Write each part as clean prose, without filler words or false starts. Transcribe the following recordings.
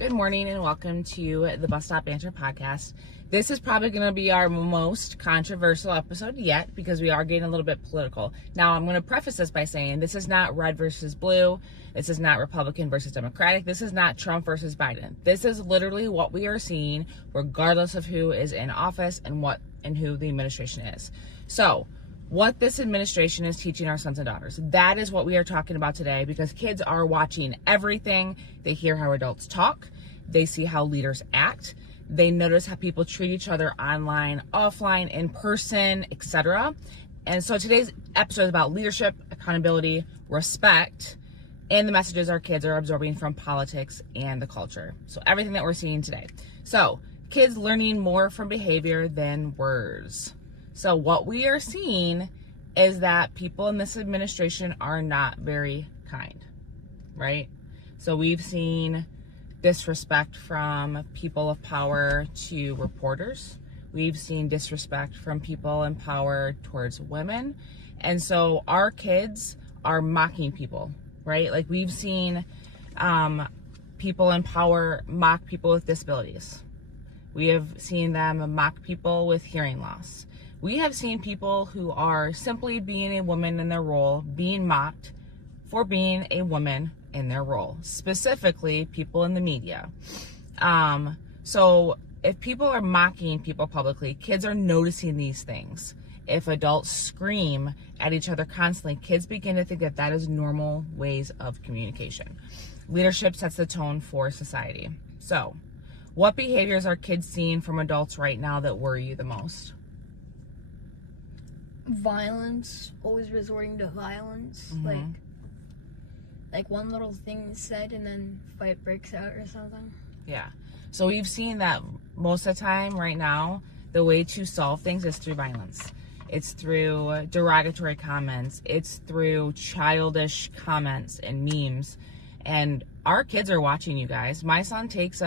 Good morning and welcome to the Bus Stop Banter podcast. This is probably going to be our most controversial episode yet because we are getting a little bit political. Now, I'm going to preface this by saying this is not red versus blue. This is not Republican versus Democratic. This is not Trump versus Biden. This is literally what we are seeing regardless of who is in office and who the administration is. So, what this administration is teaching our sons and daughters. That is what we are talking about today because kids are watching everything. They hear how adults talk. They see how leaders act. They notice how people treat each other online, offline, in person, etc. And so today's episode is about leadership, accountability, respect, and the messages our kids are absorbing from politics and the culture. So everything that we're seeing today. So kids learning more from behavior than words. So what we are seeing is that people in this administration are not very kind, right? So we've seen disrespect from people of power to reporters. We've seen disrespect from people in power towards women. And so our kids are mocking people, right? Like we've seen people in power mock people with disabilities. We have seen them mock people with hearing loss. We have seen people who are simply being a woman in their role being mocked for being a woman in their role, specifically people in the media. So if people are mocking people publicly, kids are noticing these things. If adults scream at each other constantly, kids begin to think that that is normal ways of communication. Leadership sets the tone for society. So what behaviors are kids seeing from adults right now that worry you the most? Violence, always resorting to violence. Mm-hmm. Like one little thing is said and then fight breaks out or something. Yeah. So we've seen that most of the time right now, the way to solve things is through violence. It's through derogatory comments. It's through childish comments and memes. And our kids are watching, you guys. My son takes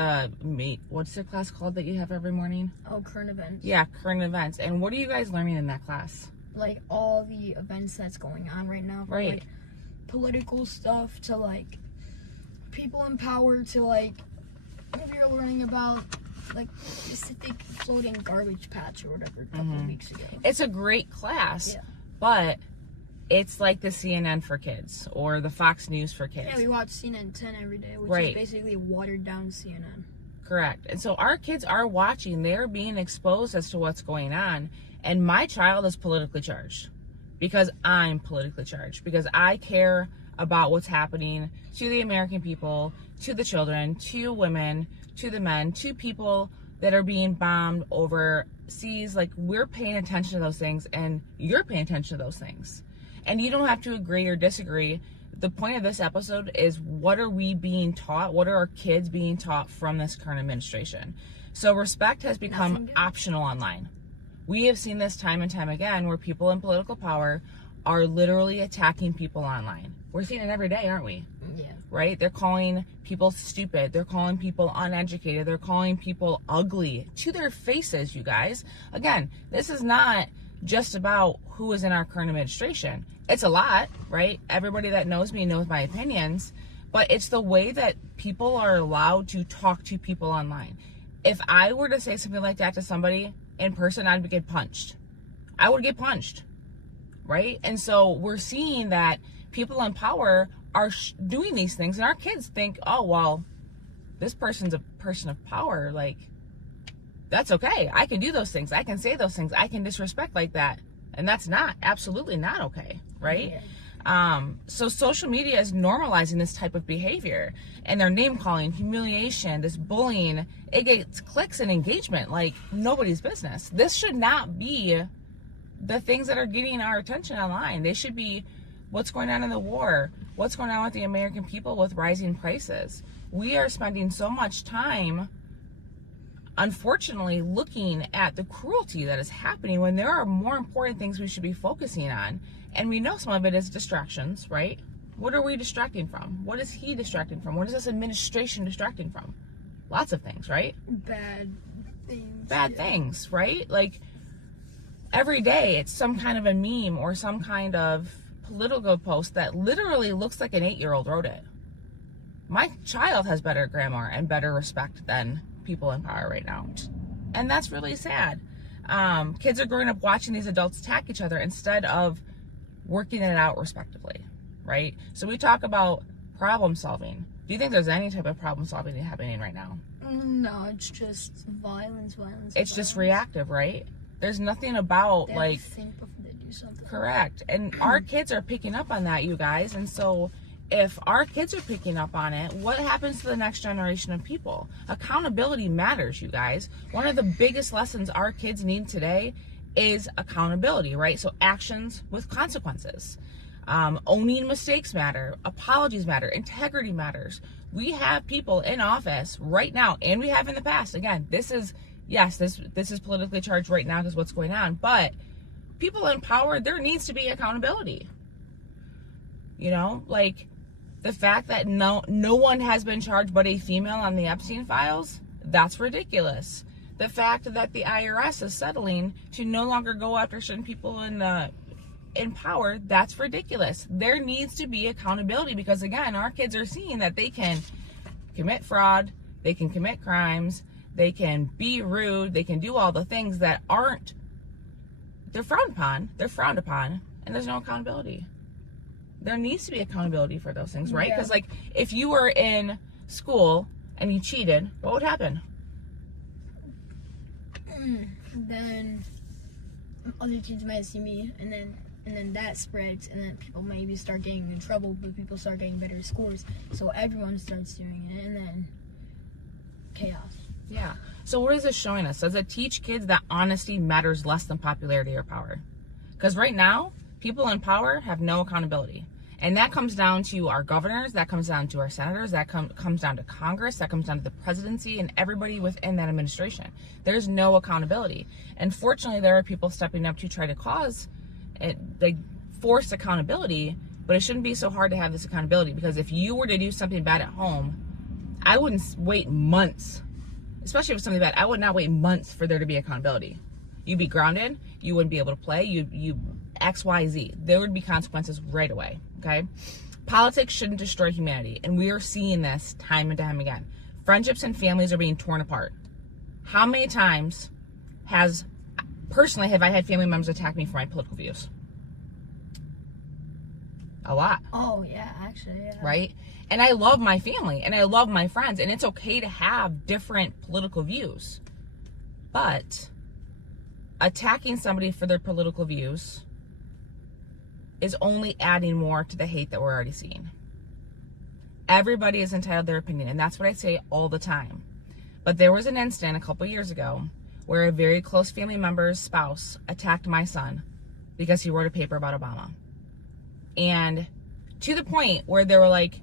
what's the class called that you have every morning? Oh, current events. Yeah, current events. And what are you guys learning in that class? Like all the events that's going on right now. From, right. Like political stuff to like people in power to like maybe you're learning about like specific floating garbage patch or whatever a couple of weeks ago. It's a great class, yeah. But it's like the CNN for kids or the Fox News for kids. Yeah, we watch CNN 10 every day, which right. is basically watered down CNN. Correct. And so our kids are watching, they're being exposed as to what's going on. And my child is politically charged because I'm politically charged, because I care about what's happening to the American people, to the children, to women, to the men, to people that are being bombed overseas. Like, we're paying attention to those things, and you're paying attention to those things. And you don't have to agree or disagree. The point of this episode is, what are we being taught? What are our kids being taught from this current administration? So respect has become optional online. We have seen this time and time again where people in political power are literally attacking people online. We're seeing it every day, aren't we? Yeah. Right? They're calling people stupid. They're calling people uneducated. They're calling people ugly to their faces, you guys. Again, this is not just about who is in our current administration. It's a lot, right? Everybody that knows me knows my opinions, but it's the way that people are allowed to talk to people online. If I were to say something like that to somebody in person, I'd get punched. I would get punched, right? And so we're seeing that people in power are doing these things, and our kids think, oh, well, this person's a person of power. Like, that's okay. I can do those things. I can say those things. I can disrespect like that. And that's absolutely not okay, right? Yeah. So social media is normalizing this type of behavior, and their name calling, humiliation, this bullying. It gets clicks and engagement like nobody's business. This should not be the things that are getting our attention online. They should be what's going on in the war, what's going on with the American people with rising prices. We are spending so much time, unfortunately, looking at the cruelty that is happening when there are more important things we should be focusing on. And we know some of it is distractions, right? What are we distracting from? What is he distracting from? What is this administration distracting from? Lots of things, right? Bad things. Bad things, right? Like, every day it's some kind of a meme or some kind of political post that literally looks like an 8-year-old wrote it. My child has better grammar and better respect than people in power right now. And that's really sad. Kids are growing up watching these adults attack each other instead of working it out respectively, right? So we talk about problem solving. Do you think there's any type of problem solving happening right now? No, it's just violence. It's just reactive, right? There's nothing about they like think before they do something. Correct. And our kids are picking up on that, you guys. And so if our kids are picking up on it, what happens to the next generation of people? Accountability matters, you guys. One of the biggest lessons our kids need today is accountability, right? So actions with consequences. Owning mistakes matter. Apologies matter. Integrity matters. We have people in office right now, and we have in the past. Again, this is politically charged right now because what's going on. But people in power, there needs to be accountability. You know, like the fact that no one has been charged but a female on the Epstein files, that's ridiculous. The fact that the IRS is settling to no longer go after certain people in power, that's ridiculous. There needs to be accountability because, again, our kids are seeing that they can commit fraud, they can commit crimes, they can be rude, they can do all the things that they're frowned upon, and there's no accountability. There needs to be accountability for those things, right? Because, like, if you were in school and you cheated, what would happen? Then other kids might see me, and then that spreads, and then people maybe start getting in trouble, but people start getting better scores, so everyone starts doing it, and then chaos. Yeah. So what is this showing us? Does it teach kids that honesty matters less than popularity or power? Because right now, people in power have no accountability. And that comes down to our governors, that comes down to our senators, that comes down to Congress, that comes down to the presidency and everybody within that administration. There's no accountability. And fortunately, there are people stepping up to try to cause it, like forced accountability, but it shouldn't be so hard to have this accountability, because if you were to do something bad at home, I wouldn't wait months, especially if it's something bad. I would not wait months for there to be accountability. You'd be grounded, you wouldn't be able to play, you XYZ. There would be consequences right away, okay? Politics shouldn't destroy humanity, and we are seeing this time and time again. Friendships and families are being torn apart. How many times personally have I had family members attack me for my political views? A lot. Oh, yeah, actually, yeah. Right? And I love my family, and I love my friends, and it's okay to have different political views. But attacking somebody for their political views is only adding more to the hate that we're already seeing. Everybody is entitled to their opinion, and that's what I say all the time. But there was an incident a couple years ago where a very close family member's spouse attacked my son because he wrote a paper about Obama. And to the point where they were like,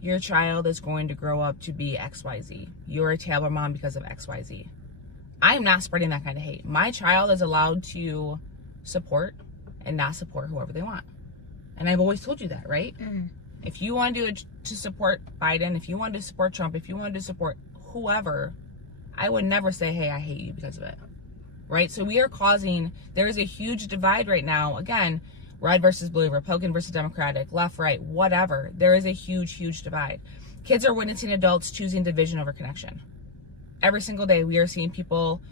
your child is going to grow up to be XYZ. You're a terrible mom because of XYZ. I am not spreading that kind of hate. My child is allowed to support and not support whoever they want. And I've always told you that, right? Mm. If you want to support Biden, if you want to support Trump, if you want to support whoever, I would never say, hey, I hate you because of it. Right? So there is a huge divide right now. Again, red versus blue, Republican versus Democratic, left, right, whatever. There is a huge, huge divide. Kids are witnessing adults choosing division over connection. Every single day we are seeing people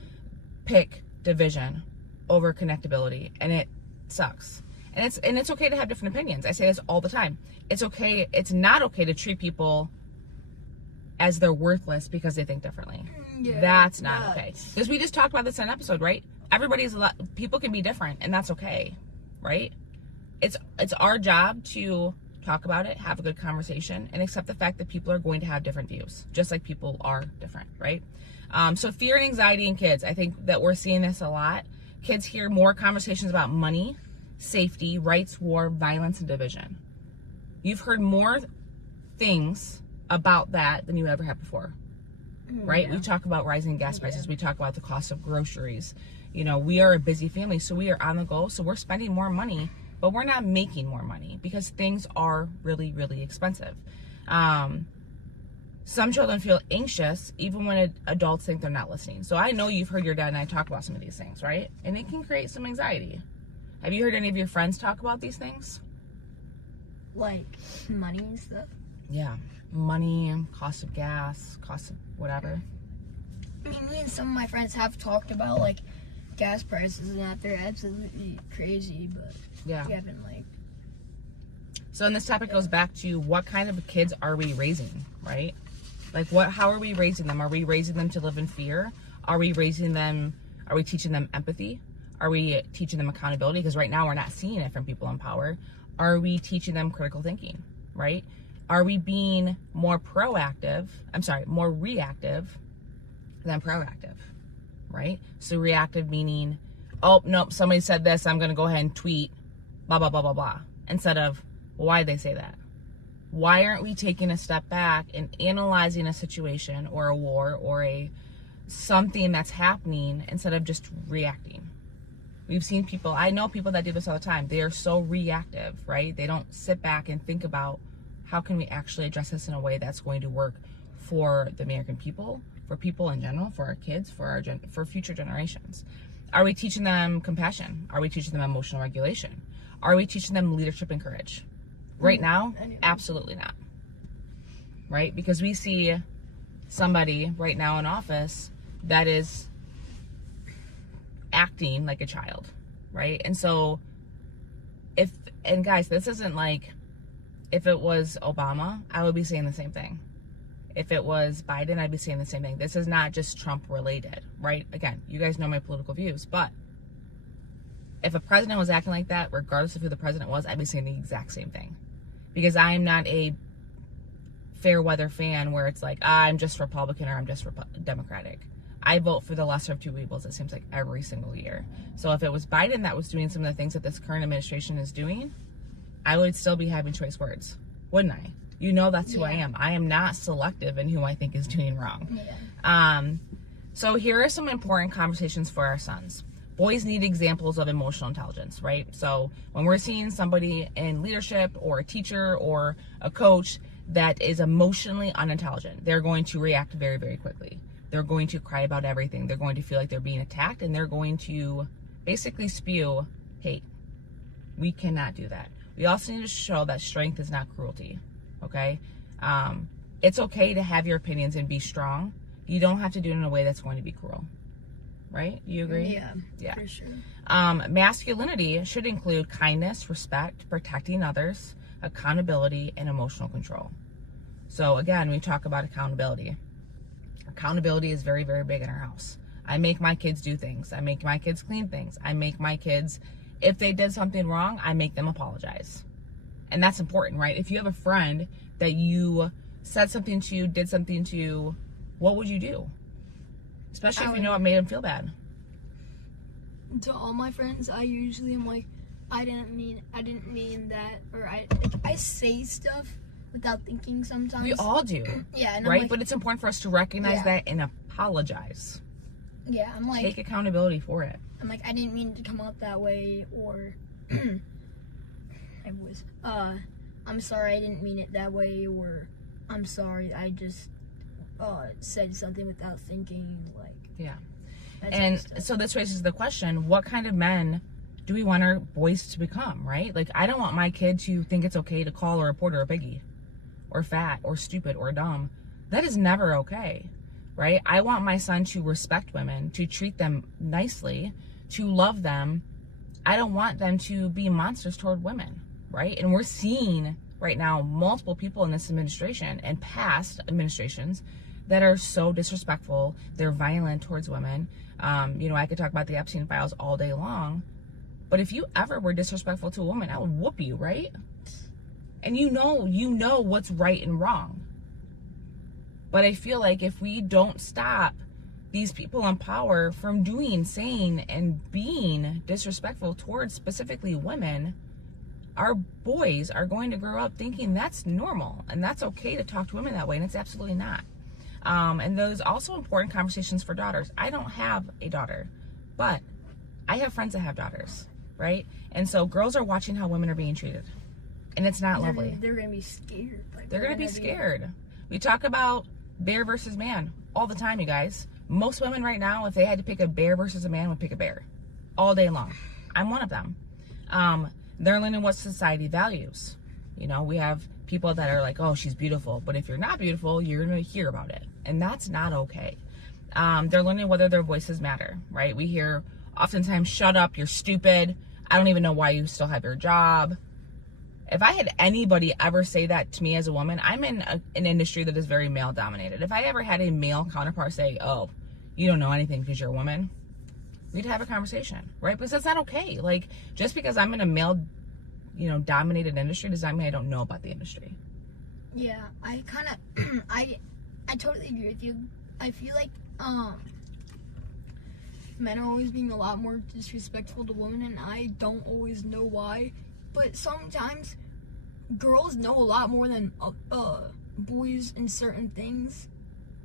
pick division over connectability, and it sucks. And it's okay to have different opinions. I say this all the time. It's not okay to treat people as they're worthless because they think differently. Yeah, that's not okay. Because we just talked about this in an episode, right? People can be different, and that's okay, right? It's our job to talk about it, have a good conversation, and accept the fact that people are going to have different views, just like people are different, right? So fear and anxiety in kids, I think that we're seeing this a lot. Kids hear more conversations about money, safety, rights, war, violence, and division. You've heard more things about that than you ever have before, right? Yeah. We talk about rising gas prices. We talk about the cost of groceries. You know, we are a busy family, so we are on the go. So we're spending more money, but we're not making more money because things are really, really expensive. Some children feel anxious even when adults think they're not listening. So I know you've heard your dad and I talk about some of these things, right? And it can create some anxiety. Have you heard any of your friends talk about these things? Like money and stuff? Yeah. Money, cost of gas, cost of whatever. I mean, me and some of my friends have talked about, like, gas prices and that they're absolutely crazy, but Yeah. we haven't, like... So, and this topic goes back to what kind of kids are we raising, right? Like, how are we raising them? Are we raising them to live in fear? Are we teaching them empathy? Are we teaching them accountability? Because right now we're not seeing it from people in power. Are we teaching them critical thinking, right? Are we being more reactive than proactive, right? So reactive meaning, oh, nope, somebody said this, I'm going to go ahead and tweet, blah, blah, blah, blah, blah. Instead of, well, why did they say that? Why aren't we taking a step back and analyzing a situation or a war or something that's happening instead of just reacting? We've seen people, I know people that do this all the time. They are so reactive, right? They don't sit back and think about how can we actually address this in a way that's going to work for the American people, for people in general, for our kids, for future generations. Are we teaching them compassion? Are we teaching them emotional regulation? Are we teaching them leadership and courage? Right now, absolutely not. Right? Because we see somebody right now in office that is acting like a child, right? And so and guys, this isn't like, if it was Obama, I would be saying the same thing. If it was Biden, I'd be saying the same thing. This is not just Trump related, right? Again, you guys know my political views, but if a president was acting like that, regardless of who the president was, I'd be saying the exact same thing. Because I'm not a fair weather fan where it's like, I'm just Republican or I'm just Democratic. I vote for the lesser of two evils, it seems like, every single year. So if it was Biden that was doing some of the things that this current administration is doing, I would still be having choice words, wouldn't I? You know that's who I am. I am not selective in who I think is doing wrong. Yeah. So here are some important conversations for our sons. Boys need examples of emotional intelligence, right? So when we're seeing somebody in leadership or a teacher or a coach that is emotionally unintelligent, they're going to react very, very quickly. They're going to cry about everything. They're going to feel like they're being attacked, and they're going to basically spew hate. We cannot do that. We also need to show that strength is not cruelty, okay? It's okay to have your opinions and be strong. You don't have to do it in a way that's going to be cruel. Right? You agree? Yeah, for sure. Masculinity should include kindness, respect, protecting others, accountability, and emotional control. So again, we talk about accountability. Accountability is very, very big in our house. I make my kids do things. I make my kids clean things. I make my kids, if they did something wrong, I make them apologize. And that's important, right? If you have a friend that you said something to, did something to, what would you do? Especially if you know it made them feel bad. To all my friends, I usually am like, I didn't mean that, or I say stuff without thinking sometimes. We all do. Yeah, and right? Like, but it's important for us to recognize that and apologize. Yeah, I'm like, take accountability for it. I'm like, I didn't mean to come out that way, or I'm sorry, I didn't mean it that way, or I'm sorry, I just said something without thinking, like. Yeah. And so this raises the question, what kind of men do we want our boys to become, right? Like, I don't want my kid to think it's okay to call a reporter a piggy, or fat, or stupid, or dumb. That is never okay, right? I want my son to respect women, to treat them nicely, to love them. I don't want them to be monsters toward women, right? And we're seeing right now multiple people in this administration and past administrations that are so disrespectful. They're violent towards women. I could talk about the Epstein files all day long, but if you ever were disrespectful to a woman, I would whoop you, right? And you know what's right and wrong. But I feel like if we don't stop these people in power from doing, saying, and being disrespectful towards specifically women, our boys are going to grow up thinking that's normal and that's okay to talk to women that way, and it's absolutely not. And those also important conversations for daughters. I don't have a daughter, but I have friends that have daughters, right? And so girls are watching how women are being treated, and it's not lovely. They're going to be scared. Like, they're going to be scared. We talk about bear versus man all the time, you guys. Most women right now, if they had to pick a bear versus a man, would pick a bear all day long. I'm one of them. They're learning what society values. We have people that are like, oh, she's beautiful. But if you're not beautiful, you're going to hear about it. And that's not okay. They're learning whether their voices matter, right? We hear oftentimes, shut up, you're stupid. I don't even know why you still have your job. If I had anybody ever say that to me as a woman, I'm in an industry that is very male dominated. If I ever had a male counterpart say, oh, you don't know anything because you're a woman, we'd have a conversation, right? Because that's not okay. Like, just because I'm in a male, dominated industry does not mean I don't know about the industry. Yeah, I kind of, I totally agree with you. I feel like, men are always being a lot more disrespectful to women, and I don't always know why. But sometimes girls know a lot more than boys in certain things.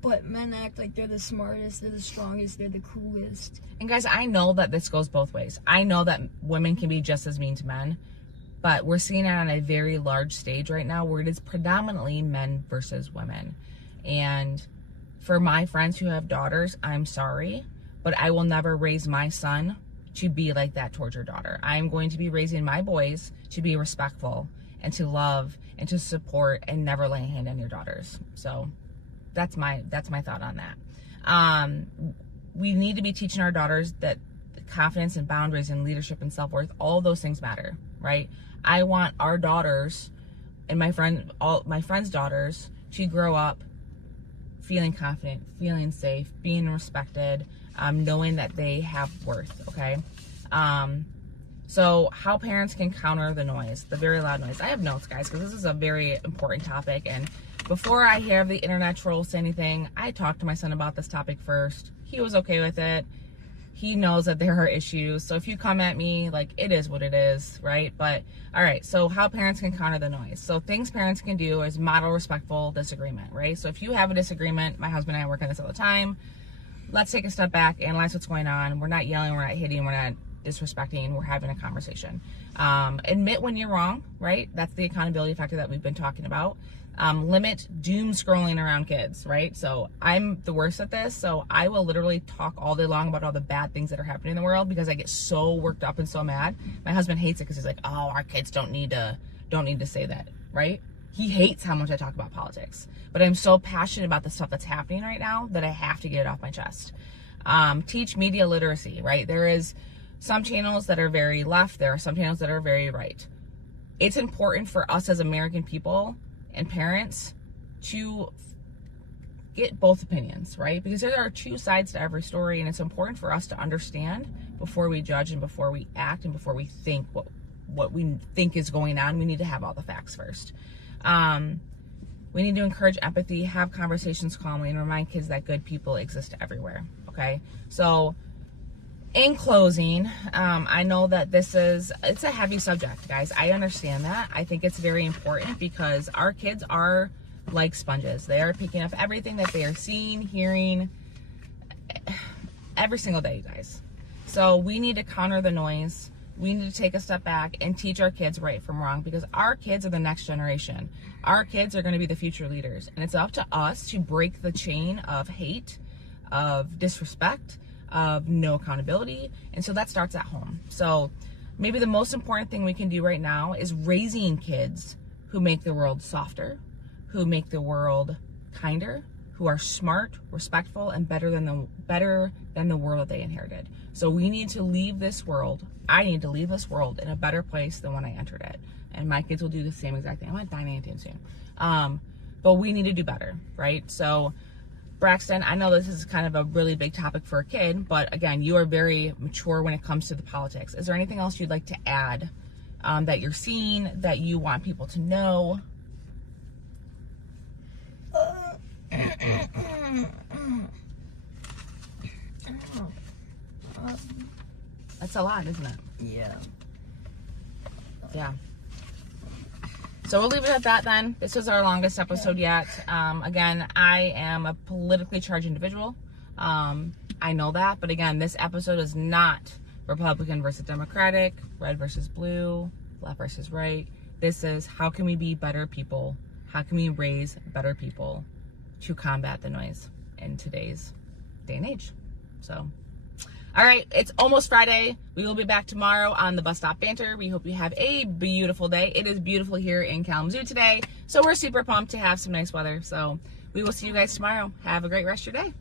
But men act like they're the smartest, they're the strongest, they're the coolest. And guys, I know that this goes both ways. I know that women can be just as mean to men, but we're seeing it on a very large stage right now where it is predominantly men versus women. And for my friends who have daughters, I'm sorry, but I will never raise my son to be like that towards your daughter. I'm going to be raising my boys to be respectful and to love and to support and never lay a hand on your daughters. So that's my thought on that. We need to be teaching our daughters that confidence and boundaries and leadership and self-worth, all those things matter, right? I want our daughters and all my friends' daughters to grow up feeling confident, feeling safe, being respected, knowing that they have worth, okay? So how parents can counter the noise, the very loud noise. I have notes, guys, because this is a very important topic. And before I hear the internet trolls say anything, I talked to my son about this topic first. He was okay with it. He knows that there are issues. So if you come at me, like, it is what it is, right? But, all right, so how parents can counter the noise. So things parents can do is model respectful disagreement, right? So if you have a disagreement, my husband and I work on this all the time. Let's take a step back, analyze what's going on. We're not yelling, we're not hitting, we're not disrespecting, we're having a conversation. Admit when you're wrong, right? That's the accountability factor that we've been talking about. Limit doom scrolling around kids, right? So I'm the worst at this, so I will literally talk all day long about all the bad things that are happening in the world because I get so worked up and so mad. My husband hates it because he's like, oh, our kids don't need to say that, right? He hates how much I talk about politics, but I'm so passionate about the stuff that's happening right now that I have to get it off my chest. Teach media literacy, right? There is some channels that are very left. There are some channels that are very right. It's important for us as American people and parents to get both opinions, right? Because there are two sides to every story, and it's important for us to understand before we judge and before we act and before we think what we think is going on. We need to have all the facts first. We need to encourage empathy, have conversations calmly, and remind kids that good people exist everywhere, okay? So in closing, I know that it's a heavy subject, guys. I understand that. I think it's very important because our kids are like sponges. They are picking up everything that they are seeing, hearing every single day, guys. So we need to counter the noise. We need to take a step back and teach our kids right from wrong because our kids are the next generation. Our kids are going to be the future leaders. And it's up to us to break the chain of hate, of disrespect, of no accountability. And so that starts at home. So maybe the most important thing we can do right now is raising kids who make the world softer, who make the world kinder, who are smart, respectful, and better than the world that they inherited. So we need to leave this world. I need to leave this world in a better place than when I entered it. And my kids will do the same exact thing. I'm not dying anytime soon. But we need to do better, right? So Braxton, I know this is kind of a really big topic for a kid, but again, you are very mature when it comes to the politics. Is there anything else you'd like to add that you're seeing, that you want people to know? That's a lot, isn't it? Yeah. Yeah. So we'll leave it at that then. This was our longest episode yet. Again, I am a politically charged individual. I know that. But again, this episode is not Republican versus Democratic, red versus blue, left versus right. This is how can we be better people? How can we raise better people to combat the noise in today's day and age? So, All right, it's almost Friday. We will be back tomorrow on the Bus Stop Banter. We hope you have a beautiful day. It is beautiful here in Kalamazoo today, so we're super pumped to have some nice weather. So we will see you guys tomorrow. Have a great rest of your day.